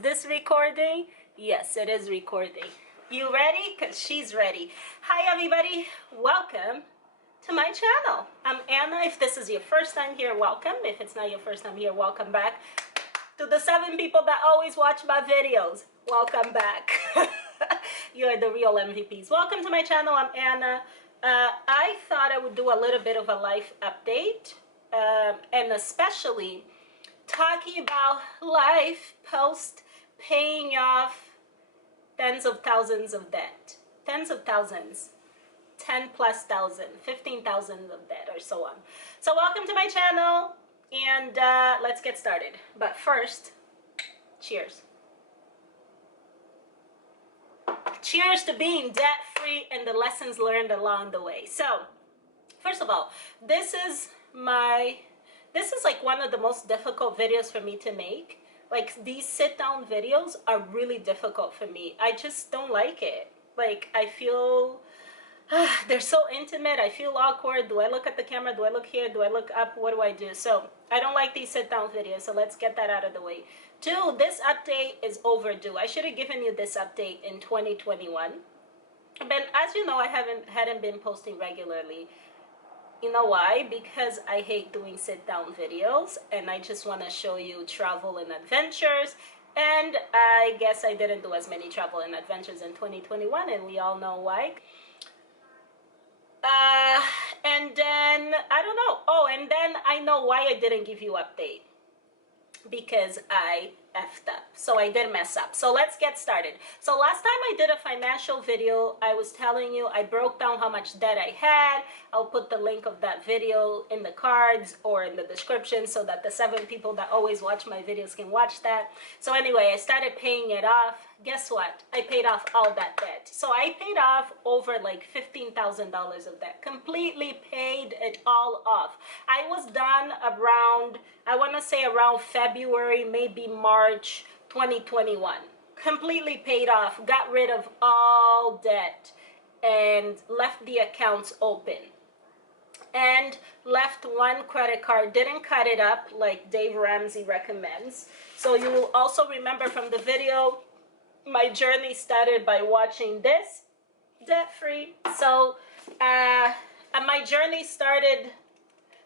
Is this recording? Yes, it is recording. You ready? Because she's ready. Hi, everybody. Welcome to my channel. I'm Anna. If this is your first time here, welcome. If it's not your first time here, welcome back. To the 7 people that always watch my videos, welcome back. You're the real MVPs. Welcome to my channel. I'm Anna. I thought I would do a little bit of a life update, and especially talking about life post paying off tens of thousands of debt. Tens of thousands. 10 plus thousand, 15,000 of debt, or so on. So welcome to my channel, and let's get started. But first, cheers. Cheers to being debt-free and the lessons learned along the way. So, first of all, this is like one of the most difficult videos for me to make. Like, these sit-down videos are really difficult for me. I just don't like it. Like, I feel they're so intimate. I feel awkward. Do I look at the camera? Do I look here? Do I look up? What do I do? So I don't like these sit-down videos, so let's get that out of the way. 2, this update is overdue. I should have given you this update in 2021. But as you know, I hadn't been posting regularly. You know why? Because I hate doing sit-down videos, and I just want to show you travel and adventures. And I guess I didn't do as many travel and adventures in 2021, and we all know why. And then, I don't know. Oh, and then I know why I didn't give you update. Because I effed up. So I did mess up. So let's get started. So last time I did a financial video, I was telling you, I broke down how much debt I had. I'll put the link of that video in the cards or in the description so that the 7 people that always watch my videos can watch that. So anyway, I started paying it off. Guess what? I paid off all that debt. So I paid off over like $15,000 of debt. Completely paid it all off. I was done around, I want to say around February, maybe March 2021. Completely paid off, got rid of all debt, and left the accounts open. And left one credit card, didn't cut it up like Dave Ramsey recommends. So you will also remember from the video, my journey started by watching this, debt-free. So my journey started,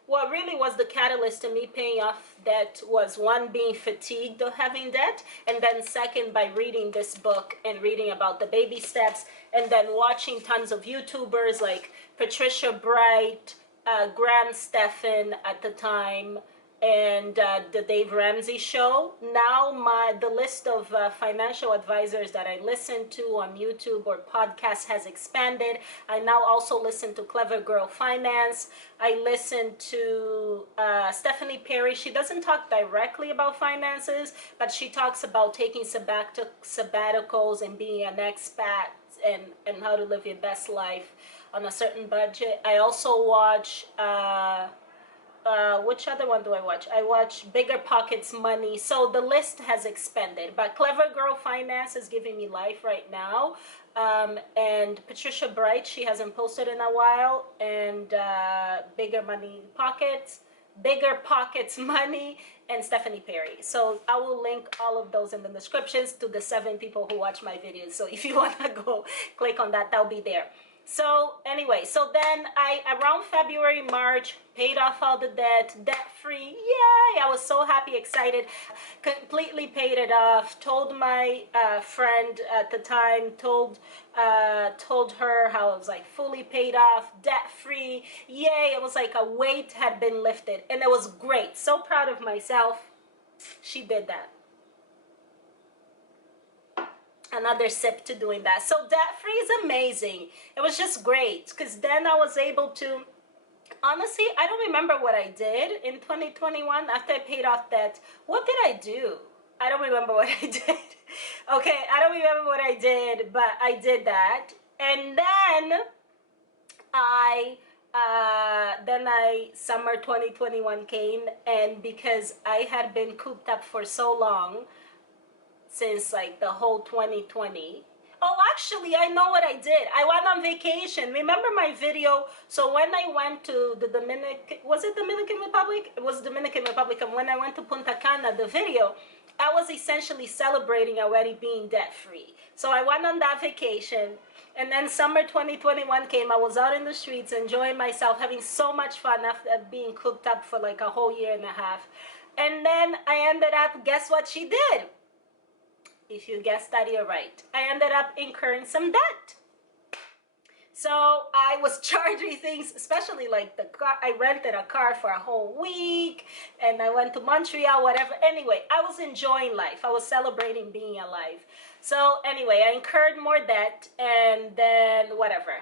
what really was the catalyst to me paying off debt was, 1, being fatigued of having debt, and then 2nd, by reading this book and reading about the baby steps, and then watching tons of YouTubers like Patricia Bright, Graham Stephan at the time, and the Dave Ramsey show. Now the list of financial advisors that I listen to on YouTube or podcasts has expanded. I now also listen to Clever Girl Finance. I listen to Stephanie Perry. She doesn't talk directly about finances, but she talks about taking sabbaticals and being an expat and how to live your best life on a certain budget. I also watch which other one do I watch? I watch Bigger Pockets Money. So the list has expanded, but Clever Girl Finance is giving me life right now. And Patricia Bright, she hasn't posted in a while. And Bigger Pockets Money, and Stephanie Perry. So I will link all of those in the descriptions to the 7 people who watch my videos. So if you want to go click on that, that'll be there. So anyway, so then around February, March, paid off all the debt, debt-free. Yay! I was so happy, excited. Completely paid it off. Told my friend at the time, told her how I was like fully paid off, debt-free. Yay! It was like a weight had been lifted, and it was great. So proud of myself. She did that. Another sip to doing that. So debt-free is amazing. It was just great, because then I was able to, honestly, I don't remember what I did in 2021 after I paid off debt. What did I do? I don't remember what I did. Okay, I don't remember what I did, but I did that. And then summer 2021 came, and because I had been cooped up for so long, since like the whole 2020. Oh, actually, I know what I did. I went on vacation. Remember my video? So when I went to the Dominican, was it Dominican Republic? It was Dominican Republic. And when I went to Punta Cana, the video, I was essentially celebrating already being debt free. So I went on that vacation, and then summer 2021 came. I was out in the streets enjoying myself, having so much fun after being cooped up for like a whole year and a half. And then I ended up, guess what she did? If you guessed that, you're right. I ended up incurring some debt. So I was charging things, especially like the car. I rented a car for a whole week, and I went to Montreal, whatever. Anyway, I was enjoying life. I was celebrating being alive. So anyway, I incurred more debt, and then whatever.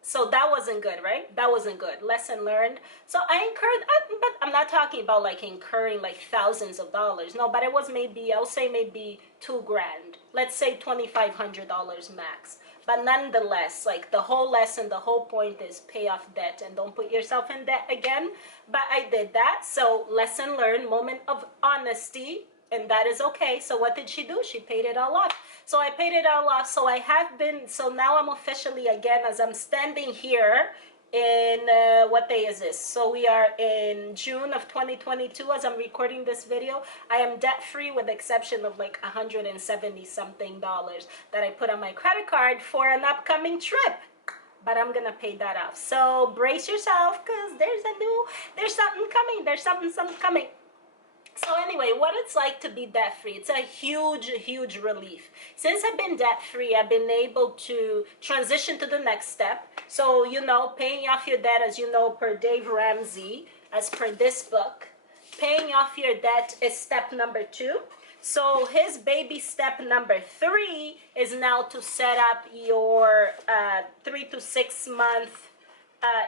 So that wasn't good, right? That wasn't good. Lesson learned. So I incurred, but I'm not talking about like incurring like thousands of dollars. No, but it was maybe, I'll say maybe $2,000. Let's say $2,500 max. But nonetheless, like the whole lesson, the whole point is pay off debt and don't put yourself in debt again. But I did that. So lesson learned, moment of honesty. And that is okay. So what did she do? She paid it all off. So I paid it all off. So I have been, so now I'm officially, again, as I'm standing here in, what day is this? So we are in June of 2022 as I'm recording this video. I am debt free with the exception of like 170 something dollars that I put on my credit card for an upcoming trip. But I'm gonna pay that off. So brace yourself, because there's something coming. There's something coming. So anyway, what it's like to be debt-free, it's a huge relief. Since I've been debt-free, I've been able to transition to the next step. So, you know, paying off your debt, as you know, per Dave Ramsey, as per this book, paying off your debt is step number 2. So his baby step number 3 is now to set up your 3 to 6 month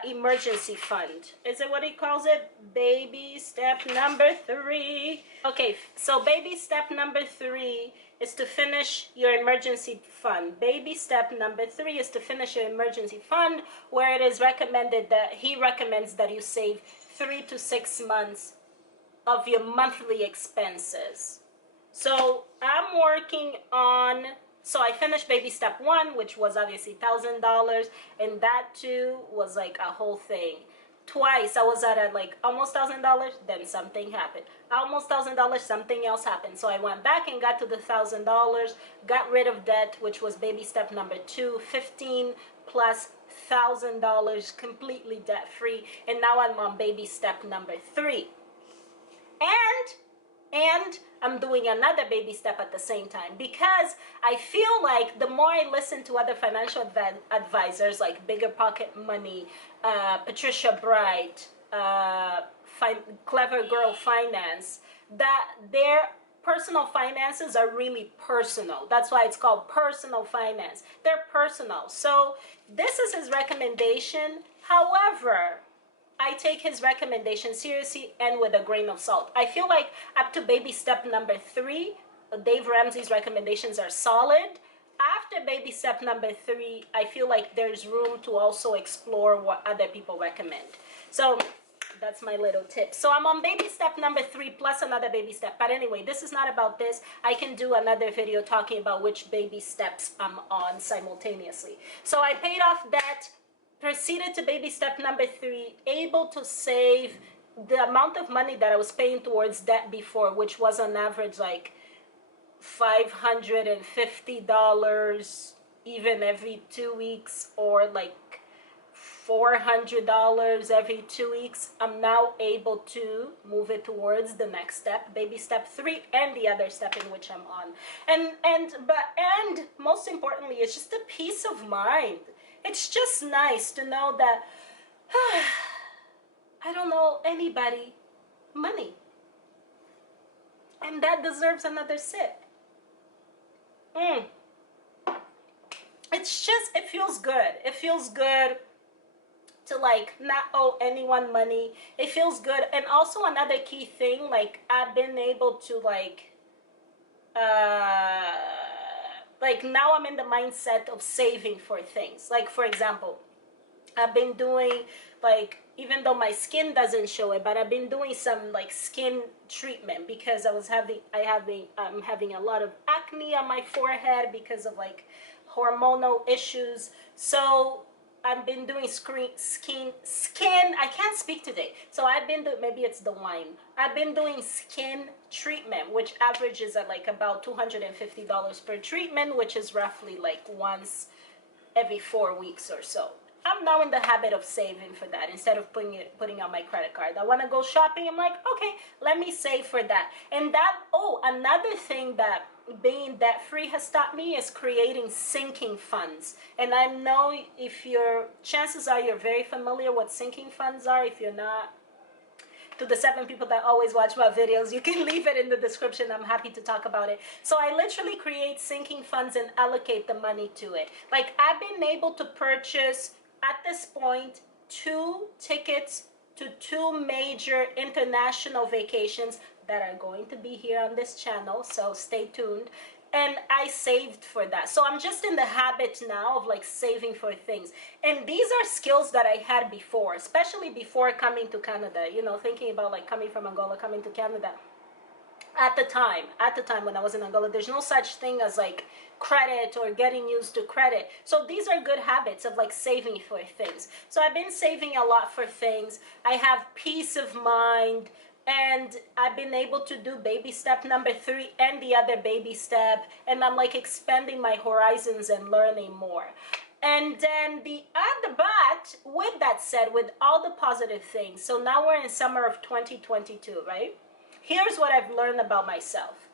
emergency fund. Is it what he calls it? Baby step number 3. Okay, so baby step number 3 is to finish your emergency fund. Baby step number 3 is to finish your emergency fund, where it is recommended that he recommends that you save 3 to 6 months of your monthly expenses. So I'm working on, so I finished baby step 1, which was obviously $1,000, and that too was like a whole thing. Twice I was at like almost $1,000, then something happened. Almost $1,000, something else happened. So I went back and got to the $1,000, got rid of debt, which was baby step number 2, 15 plus $1,000, completely debt free, and now I'm on baby step number 3. And I'm doing another baby step at the same time, because I feel like the more I listen to other financial advisors like Bigger Pocket Money, Patricia Bright, Clever Girl Finance, that their personal finances are really personal. That's why it's called personal finance. They're personal. So this is his recommendation. However, I take his recommendation seriously and with a grain of salt. I feel like up to baby step number 3, Dave Ramsey's recommendations are solid. After baby step number 3, I feel like there's room to also explore what other people recommend. So that's my little tip. So I'm on baby step number 3 plus another baby step. But anyway, this is not about this. I can do another video talking about which baby steps I'm on simultaneously. So I paid off debt, proceeded to baby step number 3, able to save the amount of money that I was paying towards debt before, which was on average like $550 even every 2 weeks, or like $400 every 2 weeks. I'm now able to move it towards the next step, baby step 3, and the other step in which I'm on. And most importantly, it's just a peace of mind. It's just nice to know that I don't owe anybody money. And that deserves another sip. It's just, it feels good. It feels good to like not owe anyone money. It feels good. And also another key thing, like I've been able to like now I'm in the mindset of saving for things. Like for example, I've been doing like, even though my skin doesn't show it, but I've been doing some like skin treatment because I'm having a lot of acne on my forehead because of like hormonal issues. So I've been doing skin. I can't speak today. So I've been doing, maybe it's the wine. I've been doing skin treatment, which averages at like about $250 per treatment, which is roughly like once every 4 weeks or so. I'm now in the habit of saving for that instead of putting on my credit card. I want to go shopping. I'm like, okay, let me save for that. And that, oh, another thing that being debt free has taught me is creating sinking funds. And I know if you're, chances are you're very familiar what sinking funds are. If you're not, to the 7 people that always watch my videos, you can leave it in the description. I'm happy to talk about it. So I literally create sinking funds and allocate the money to it. Like I've been able to purchase at this point 2 tickets to 2 major international vacations that are going to be here on this channel, so stay tuned. And I saved for that. So I'm just in the habit now of like saving for things. And these are skills that I had before, especially before coming to Canada, you know, thinking about like coming from Angola, coming to Canada. At the time when I was in Angola, there's no such thing as like credit or getting used to credit. So these are good habits of like saving for things. So I've been saving a lot for things. I have peace of mind. And I've been able to do baby step number 3 and the other baby step. And I'm like expanding my horizons and learning more. And then but with that said, with all the positive things, so now we're in summer of 2022, right? Here's what I've learned about myself.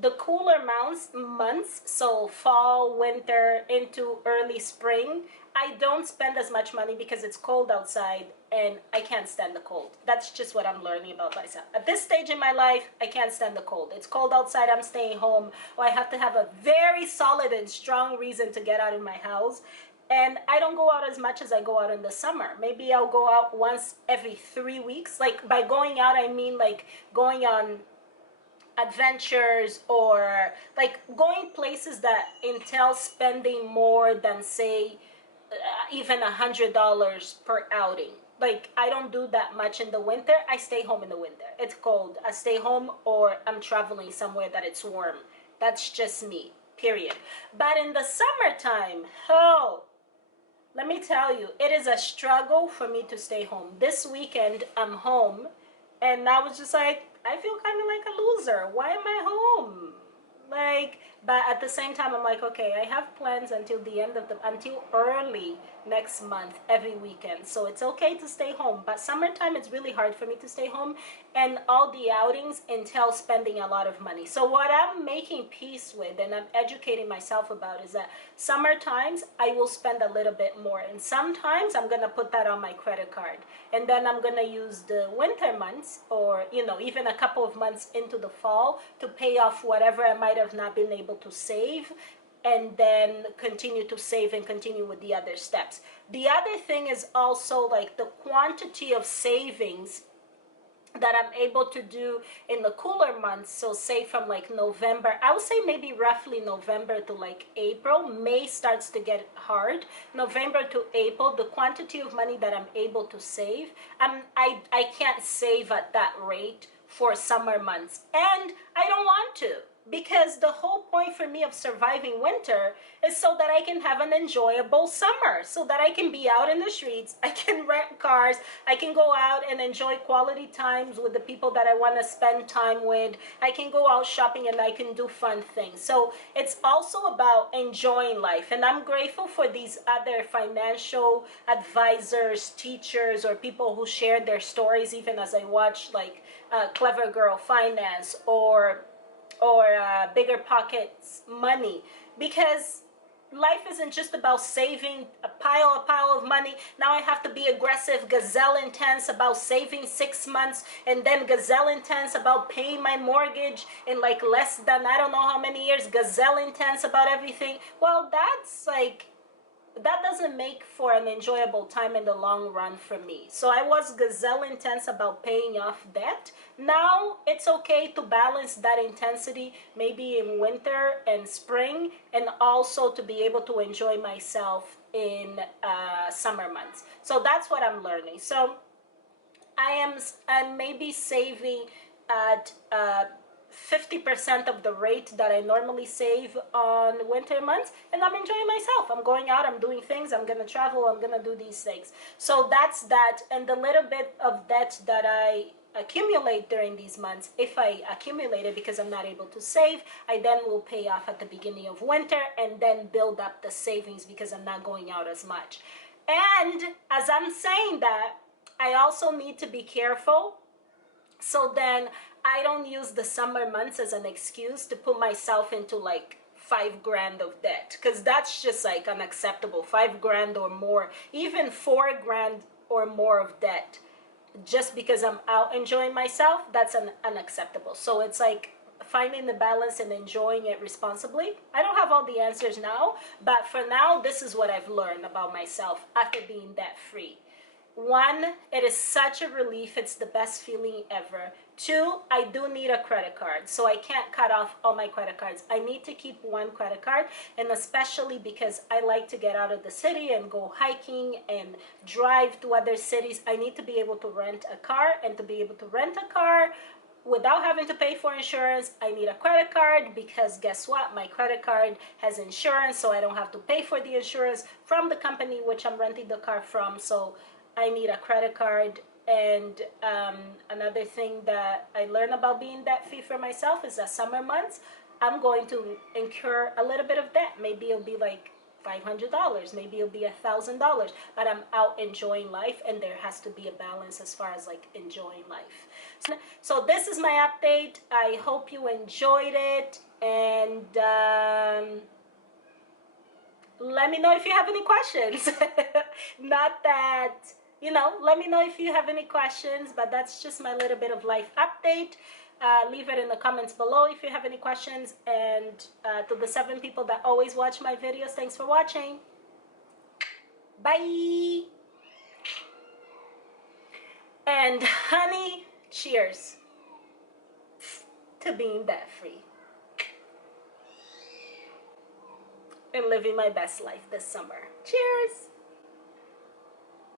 The cooler months, so fall, winter, into early spring, I don't spend as much money because it's cold outside and I can't stand the cold. That's just what I'm learning about myself. At this stage in my life, I can't stand the cold. It's cold outside, I'm staying home, or I have to have a very solid and strong reason to get out of my house. And I don't go out as much as I go out in the summer. Maybe I'll go out once every 3 weeks. Like by going out, I mean like going on adventures or like going places that entail spending more than say even $100 per outing. Like I don't do that much in the winter. I stay home in the winter. It's cold. I stay home or I'm traveling somewhere that it's warm. That's just me, period. But in the summertime, oh, let me tell you, it is a struggle for me to stay home. This weekend, I'm home, and I was just like, I feel kind of like a loser. Why am I home? Like, but at the same time, I'm like, okay, I have plans until the end of until early next month, every weekend. So it's okay to stay home. But summertime, it's really hard for me to stay home. And all the outings entail spending a lot of money. So what I'm making peace with and I'm educating myself about is that summer times, I will spend a little bit more. And sometimes I'm going to put that on my credit card. And then I'm going to use the winter months or, you know, even a couple of months into the fall to pay off whatever I might have not been able to save, and then continue to save and continue with the other steps. The other thing is also like the quantity of savings that I'm able to do in the cooler months. So say from like November, I would say maybe roughly November to like April. May starts to get hard. November to April, the quantity of money that I'm able to save, I can't save at that rate for summer months. And I don't want to. Because the whole point for me of surviving winter is so that I can have an enjoyable summer, so that I can be out in the streets, I can rent cars, I can go out and enjoy quality times with the people that I want to spend time with, I can go out shopping and I can do fun things. So it's also about enjoying life. And I'm grateful for these other financial advisors, teachers, or people who share their stories, even as I watch like Clever Girl Finance or Bigger Pockets Money, because life isn't just about saving a pile of money. Now I have to be aggressive, gazelle intense about saving 6 months, and then gazelle intense about paying my mortgage in like less than I don't know how many years, gazelle intense about everything. Well, that's like, that doesn't make for an enjoyable time in the long run for me. So I was gazelle intense about paying off debt. Now it's okay to balance that intensity maybe in winter and spring, and also to be able to enjoy myself in summer months. So that's what I'm learning. So I'm maybe saving at 50% of the rate that I normally save on winter months, and I'm enjoying myself. I'm going out, I'm doing things, I'm gonna travel, I'm gonna do these things. So that's that. And the little bit of debt that I accumulate during these months, if I accumulate it because I'm not able to save, I then will pay off at the beginning of winter and then build up the savings because I'm not going out as much. And as I'm saying that, I also need to be careful, so then I don't use the summer months as an excuse to put myself into like 5 grand of debt, because that's just like unacceptable. 5 grand or more, even 4 grand or more of debt just because I'm out enjoying myself, that's unacceptable. So it's like finding the balance and enjoying it responsibly. I don't have all the answers now, but for now, this is what I've learned about myself after being debt free. One, it is such a relief. It's the best feeling ever. Two, I do need a credit card, so I can't cut off all my credit cards. I need to keep one credit card, and especially because I like to get out of the city and go hiking and drive to other cities, I need to be able to rent a car, and to be able to rent a car without having to pay for insurance, I need a credit card, because guess what? My credit card has insurance, so I don't have to pay for the insurance from the company which I'm renting the car from. So I need a credit card. And another thing that I learned about being debt free for myself is that summer months, I'm going to incur a little bit of debt. Maybe it'll be like $500, maybe it'll be $1,000, but I'm out enjoying life, and there has to be a balance as far as like enjoying life. So this is my update. I hope you enjoyed it, and let me know if you have any questions. Not that, let me know if you have any questions, but that's just my little bit of life update. Leave it in the comments below if you have any questions. And to the 7 people that always watch my videos, thanks for watching. Bye. And honey, cheers to being debt free and living my best life this summer. Cheers.